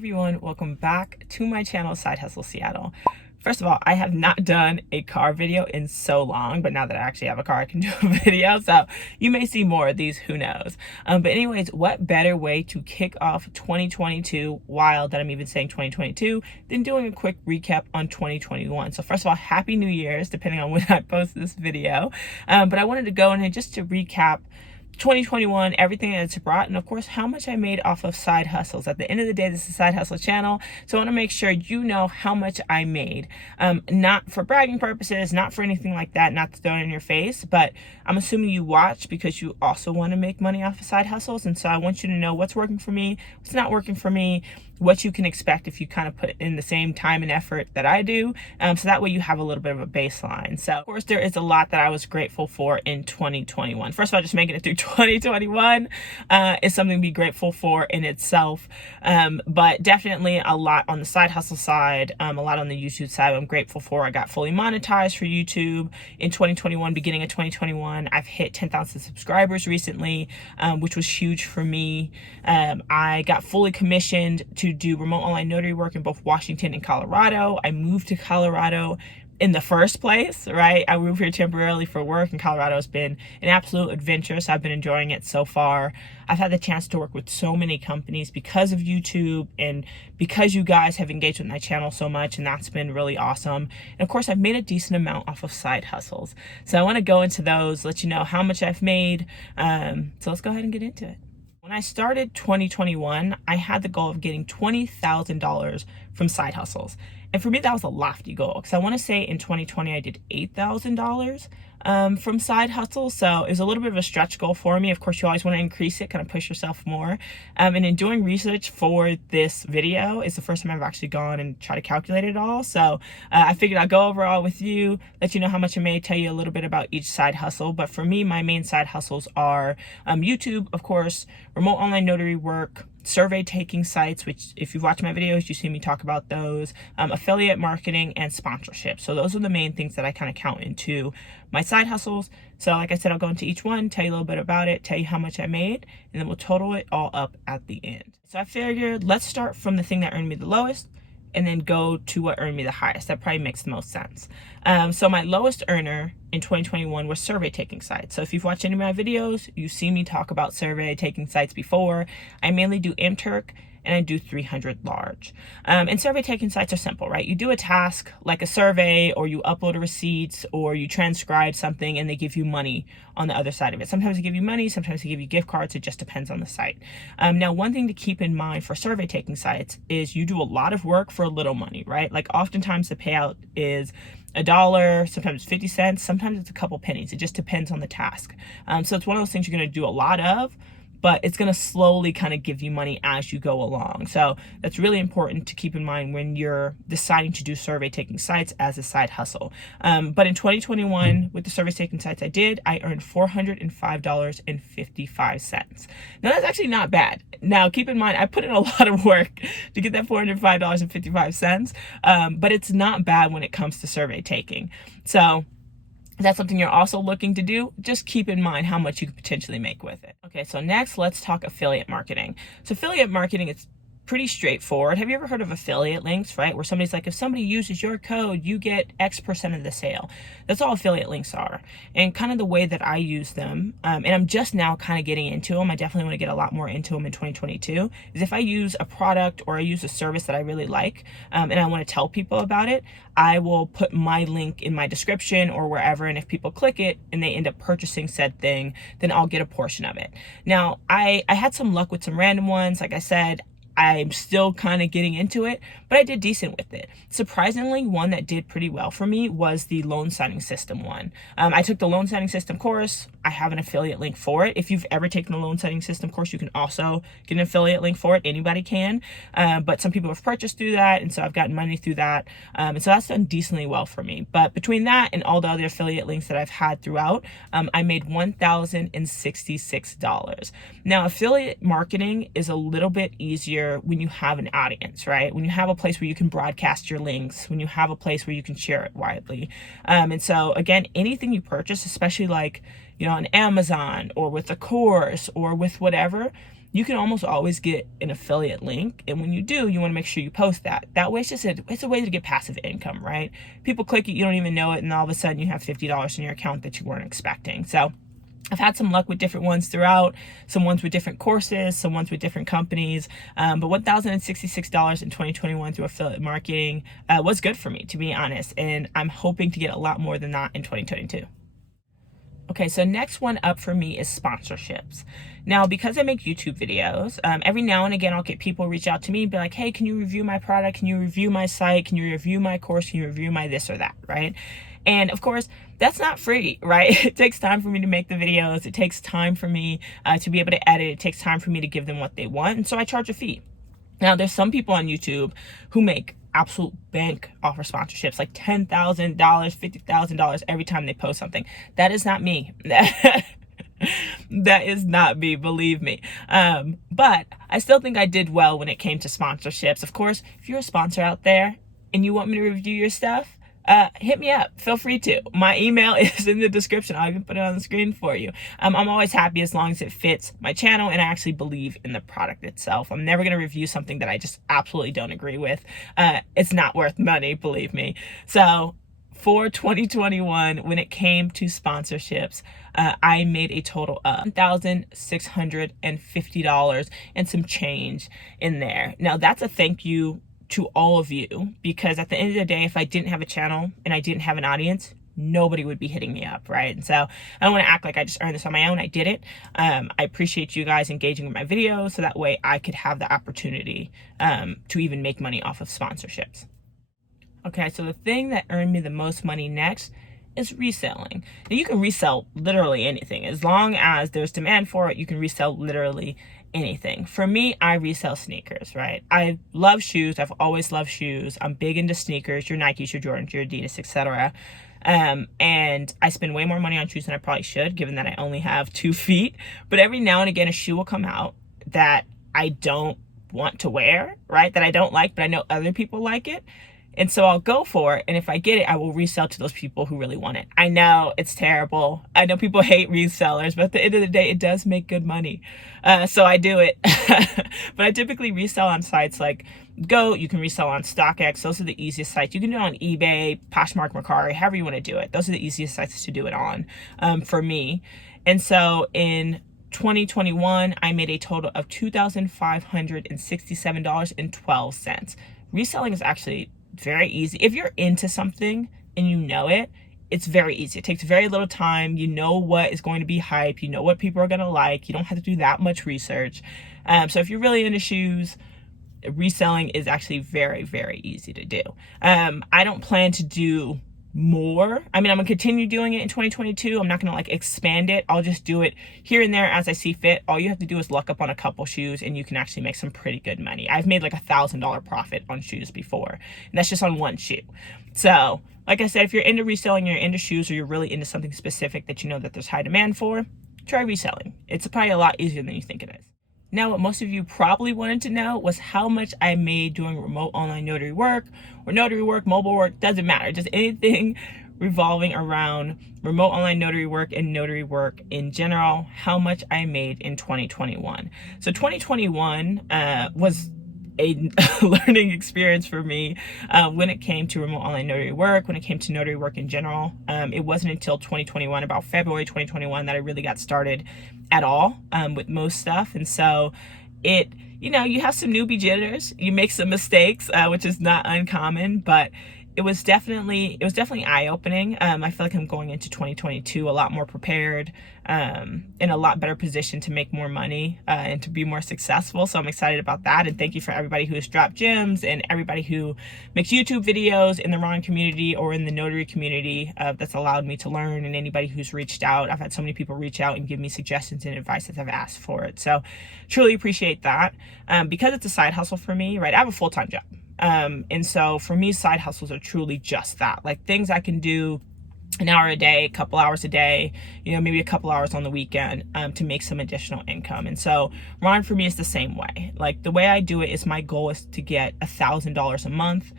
everyone, welcome back to my channel, Side Hustle Seattle. First of all, I have not done a car video in so long, but now that I actually have a car, I can do a video, so you may see more of these, who knows. But anyways, what better way to kick off 2022, wild that I'm even saying 2022, than doing a quick recap on 2021. So first of all, Happy New Year's, depending on when I post this video. But I wanted to go in and just to recap 2021, everything that it's brought, and of course how much I made off of side hustles. At the end of the day, this is a side hustle channel, so I want to make sure you know how much I made. Not for bragging purposes, not for anything like that, not to throw it in your face, but I'm assuming you watch because you also want to make money off of side hustles, and so I want you to know what's working for me, what's not working for me, what you can expect if you kind of put in the same time and effort that I do, so that way you have a little bit of a baseline. So of course there is a lot that I was grateful for in 2021. First of all, just making it through 2021 is something to be grateful for in itself, but definitely a lot on the side hustle side, a lot on the YouTube side I'm grateful for. I got fully monetized for YouTube in 2021, beginning of 2021. I've hit 10,000 subscribers recently, which was huge for me. I got fully commissioned to do remote online notary work in both Washington and Colorado. I moved to Colorado in the first place, right? I moved here temporarily for work, and Colorado has been an absolute adventure, so I've been enjoying it so far. I've had the chance to work with so many companies because of YouTube and because you guys have engaged with my channel so much, and that's been really awesome. And of course, I've made a decent amount off of side hustles. So I want to go into those, let you know how much I've made. So let's go ahead and get into it. When I started 2021, I had the goal of getting $20,000 from side hustles. And for me, that was a lofty goal because I want to say in 2020, I did $8,000 from side hustles. So it was a little bit of a stretch goal for me. Of course, you always want to increase it, kind of push yourself more. And in doing research for this video, it's the first time I've actually gone and tried to calculate it all. So I figured I'll go over all with you, let you know how much I made, tell you a little bit about each side hustle. But for me, my main side hustles are YouTube, of course, remote online notary work, survey taking sites, which if you've watched my videos, you see me talk about those, affiliate marketing, and sponsorship. So those are the main things that I kind of count into my side hustles. So like I said, I'll go into each one, tell you a little bit about it, tell you how much I made, and then we'll total it all up at the end. So I figured let's start from the thing that earned me the lowest and then go to what earned me the highest. That probably makes the most sense. So my lowest earner in 2021 was survey taking sites. So if you've watched any of my videos, you've seen me talk about survey taking sites before. I mainly do MTurk and I do 300 large. And survey taking sites are simple, right? You do a task like a survey, or you upload a receipt, or you transcribe something and they give you money on the other side of it. Sometimes they give you money, sometimes they give you gift cards. It just depends on the site. Now, one thing to keep in mind for survey taking sites is you do a lot of work for a little money, right? Like oftentimes the payout is $1, sometimes 50 cents, sometimes it's a couple pennies. It just depends on the task. So it's one of those things you're going to do a lot of, but it's going to slowly kind of give you money as you go along. So that's really important to keep in mind when you're deciding to do survey taking sites as a side hustle. But in 2021, with the survey taking sites I earned $405.55. Now that's actually not bad. Now keep in mind, I put in a lot of work to get that $405.55, but it's not bad when it comes to survey taking. So that's something you're also looking to do. Just keep in mind how much you could potentially make with it. Okay, so next let's talk affiliate marketing. So affiliate marketing is pretty straightforward. Have you ever heard of affiliate links, right? Where somebody's like, if somebody uses your code, you get X% of the sale. That's all affiliate links are. And kind of the way that I use them, and I'm just now kind of getting into them, I definitely want to get a lot more into them in 2022, is if I use a product or I use a service that I really like, and I want to tell people about it, I will put my link in my description or wherever, and if people click it and they end up purchasing said thing, then I'll get a portion of it. Now, I had some luck with some random ones. Like I said, I'm still kind of getting into it, but I did decent with it. Surprisingly, one that did pretty well for me was the loan signing system one. I took the loan signing system course. I have an affiliate link for it. If you've ever taken the loan signing system course, you can also get an affiliate link for it. Anybody can, but some people have purchased through that, and so I've gotten money through that, and so that's done decently well for me. But between that and all the other affiliate links that I've had throughout, I made $1,066. Now, affiliate marketing is a little bit easier when you have an audience, right? When you have a place where you can broadcast your links, when you have a place where you can share it widely. And so again, anything you purchase, especially like, on Amazon or with a course or with whatever, you can almost always get an affiliate link. And when you do, you want to make sure you post that. That way, it's a way to get passive income, right? People click it, you don't even know it, and all of a sudden you have $50 in your account that you weren't expecting. So I've had some luck with different ones throughout, some ones with different courses, some ones with different companies, but $1,066 in 2021 through affiliate marketing was good for me, to be honest, and I'm hoping to get a lot more than that in 2022. Okay, so next one up for me is sponsorships. Now, because I make YouTube videos, every now and again, I'll get people reach out to me and be like, hey, can you review my product? Can you review my site? Can you review my course? Can you review my this or that, right? And of course, that's not free, right? It takes time for me to make the videos. It takes time for me to be able to edit. It takes time for me to give them what they want. And so I charge a fee. Now, there's some people on YouTube who make absolute bank off of sponsorships, like $10,000, $50,000 every time they post something. That is not me. That is not me, believe me. But I still think I did well when it came to sponsorships. Of course, if you're a sponsor out there and you want me to review your stuff, hit me up. Feel free to. My email is in the description. I'll even put it on the screen for you. I'm always happy as long as it fits my channel and I actually believe in the product itself. I'm never going to review something that I just absolutely don't agree with. It's not worth money, believe me. So for 2021, when it came to sponsorships, I made a total of $1,650 and some change in there. Now, that's a thank you to all of you, because at the end of the day, if I didn't have a channel and I didn't have an audience, nobody would be hitting me up, right? And so I don't want to act like I just earned this on my own. I did it. I appreciate you guys engaging with my videos so that way I could have the opportunity to even make money off of sponsorships. Okay, so the thing that earned me the most money next is reselling. Now, you can resell literally anything. As long as there's demand for it, you can resell literally anything. For me, I resell sneakers, right? I love shoes. I've always loved shoes. I'm big into sneakers, your Nikes, your Jordans, your Adidas, etc. And I spend way more money on shoes than I probably should, given that I only have 2 feet. But every now and again, a shoe will come out that I don't want to wear, right? That I don't like, but I know other people like it. And so I'll go for it. And if I get it, I will resell to those people who really want it. I know it's terrible. I know people hate resellers, but at the end of the day, it does make good money. So I do it. But I typically resell on sites like Goat. You can resell on StockX. Those are the easiest sites. You can do it on eBay, Poshmark, Mercari, however you want to do it. Those are the easiest sites to do it on for me. And so in 2021, I made a total of $2,567.12. Reselling is actually very easy. If you're into something and you know it, it's very easy. It takes very little time. You know what is going to be hype. You know what people are going to like. You don't have to do that much research. So if you're really into shoes, reselling is actually very, very easy to do. I don't plan to do more. I mean, I'm gonna continue doing it in 2022. I'm not gonna like expand it. I'll just do it here and there as I see fit. All you have to do is luck up on a couple shoes and you can actually make some pretty good money. I've made like $1,000 profit on shoes before, and that's just on one shoe. So like I said, if you're into reselling, you're into shoes, or you're really into something specific that you know that there's high demand for, try reselling. It's probably a lot easier than you think it is. Now, what most of you probably wanted to know was how much I made doing remote online notary work, or notary work, mobile work, doesn't matter. Just anything revolving around remote online notary work and notary work in general, how much I made in 2021. So 2021 was a learning experience for me when it came to remote online notary work, when it came to notary work in general. It wasn't until 2021, about February 2021, that I really got started at all with most stuff. And so you have some newbie jitters, you make some mistakes, which is not uncommon, but it was definitely eye-opening. I feel like I'm going into 2022 a lot more prepared, in a lot better position to make more money and to be more successful. So I'm excited about that. And thank you for everybody who has dropped gems and everybody who makes YouTube videos in the Ron community or in the notary community that's allowed me to learn, and anybody who's reached out. I've had so many people reach out and give me suggestions and advice as I've asked for it. So truly appreciate that. Because it's a side hustle for me, right? I have a full-time job. And so for me, side hustles are truly just that, like things I can do an hour a day, a couple hours a day, maybe a couple hours on the weekend, to make some additional income. And so Ron for me is the same way. Like the way I do it is, my goal is to get $1,000 a month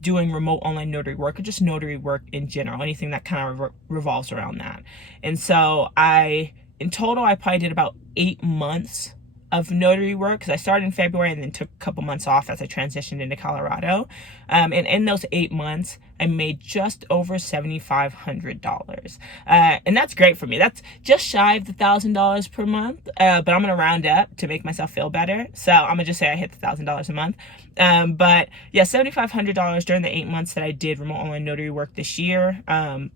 doing remote online notary work, or just notary work in general, anything that kind of revolves around that. And so in total, I probably did about 8 months of notary work, because I started in February and then took a couple months off as I transitioned into Colorado. And in those 8 months, I made just over $7,500. And that's great for me. That's just shy of the $1,000 per month. But I'm going to round up to make myself feel better. So I'm going to just say I hit the $1,000 a month. But yeah, $7,500 during the 8 months that I did remote online notary work this year.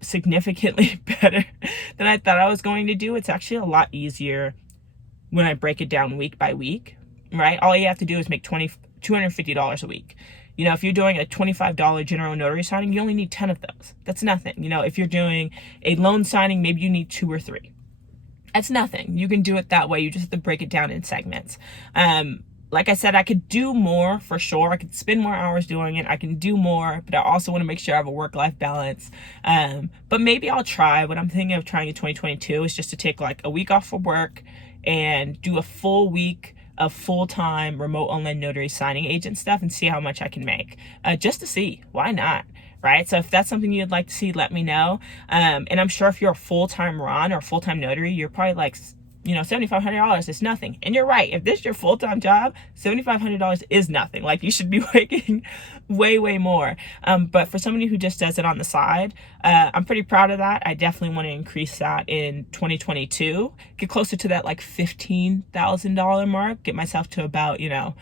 Significantly better than I thought I was going to do. It's actually a lot easier when I break it down week by week, right? All you have to do is make $250 a week. You know, if you're doing a $25 general notary signing, you only need 10 of those. That's nothing. You know, if you're doing a loan signing, maybe you need 2 or 3. That's nothing. You can do it that way. You just have to break it down in segments. Like I said, I could do more for sure. I could spend more hours doing it. I can do more, but I also want to make sure I have a work-life balance. But maybe I'll try. What I'm thinking of trying in 2022 is just to take like a week off for work and do a full week of full-time remote online notary signing agent stuff and see how much I can make. Just to see. Why not? Right? So if that's something you'd like to see, let me know. And I'm sure if you're a full-time Ron or a full-time notary, you're probably like, you know, $7,500 is nothing. And you're right. If this is your full-time job, $7,500 is nothing. Like, you should be making way, way more. But for somebody who just does it on the side, I'm pretty proud of that. I definitely want to increase that in 2022. Get closer to that like $15,000 mark. Get myself to about, you know,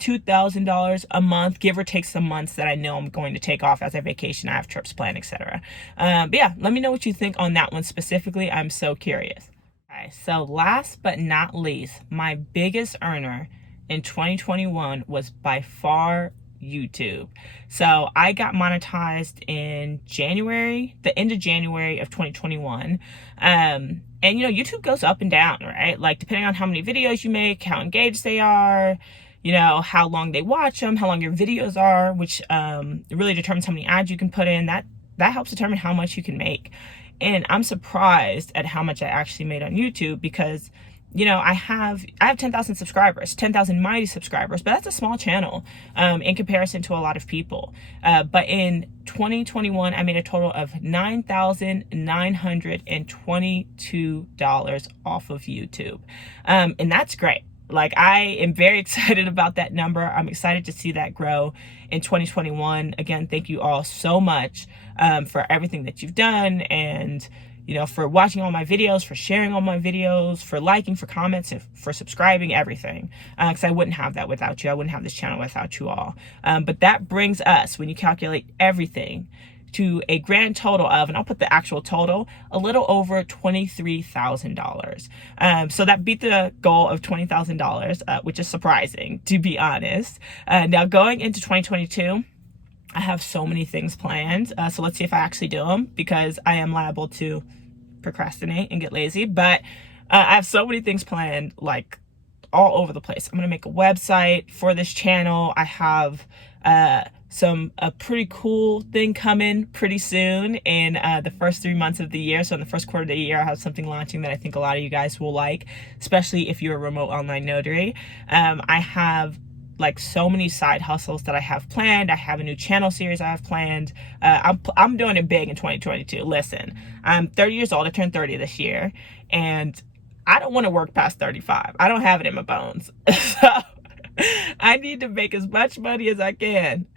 $2,000 a month, give or take some months that I know I'm going to take off as I vacation, I have trips planned, etc. But yeah, let me know what you think on that one specifically. I'm so curious. Okay, so last but not least, my biggest earner in 2021 was by far YouTube. So I got monetized in January, the end of January of 2021. And you know, YouTube goes up and down, right? Like, depending on how many videos you make, how engaged they are, you know, how long they watch them, how long your videos are, which really determines how many ads you can put in. That helps determine how much you can make. And I'm surprised at how much I actually made on YouTube because, you know, I have 10,000 subscribers, 10,000 mighty subscribers, but that's a small channel in comparison to a lot of people. But in 2021, I made a total of $9,922 off of YouTube. And that's great. Like, I am very excited about that number. I'm excited to see that grow in 2021. Again, thank you all so much for everything that you've done, and, you know, for watching all my videos, for sharing all my videos, for liking, for comments, and for subscribing, everything. Because I wouldn't have that without you. I wouldn't have this channel without you all. But that brings us, when you calculate everything, to a grand total of, and I'll put the actual total, a little over $23,000. So that beat the goal of $20,000, which is surprising, to be honest. Now going into 2022, I have so many things planned. So let's see if I actually do them, because I am liable to procrastinate and get lazy. But I have so many things planned, like all over the place. I'm going to make a website for this channel. I have a pretty cool thing coming pretty soon in the first 3 months of the year. So in the first quarter of the year, I have something launching that I think a lot of you guys will like, especially if you're a remote online notary. I have like so many side hustles that I have planned. I have a new channel series I have planned. I'm doing it big in 2022. Listen, I'm 30 years old. I turned 30 this year, and I don't want to work past 35. I don't have it in my bones. So I need to make as much money as I can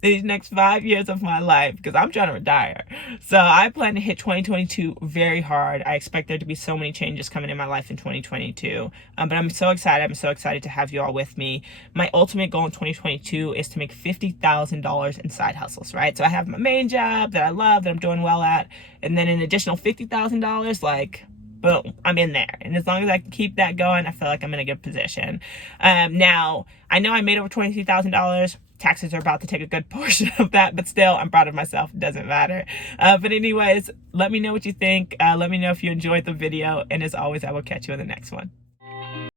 these next 5 years of my life, because I'm trying to retire. So I plan to hit 2022 very hard. I expect there to be so many changes coming in my life in 2022. But I'm so excited. I'm so excited to have you all with me. My ultimate goal in 2022 is to make $50,000 in side hustles, right? So I have my main job that I love, that I'm doing well at, and then an additional $50,000, like, boom, I'm in there. And as long as I can keep that going, I feel like I'm in a good position. Now, I know I made over $23,000. Taxes are about to take a good portion of that, but still, I'm proud of myself. It doesn't matter. But anyways, let me know what you think. Let me know if you enjoyed the video. And as always, I will catch you in the next one.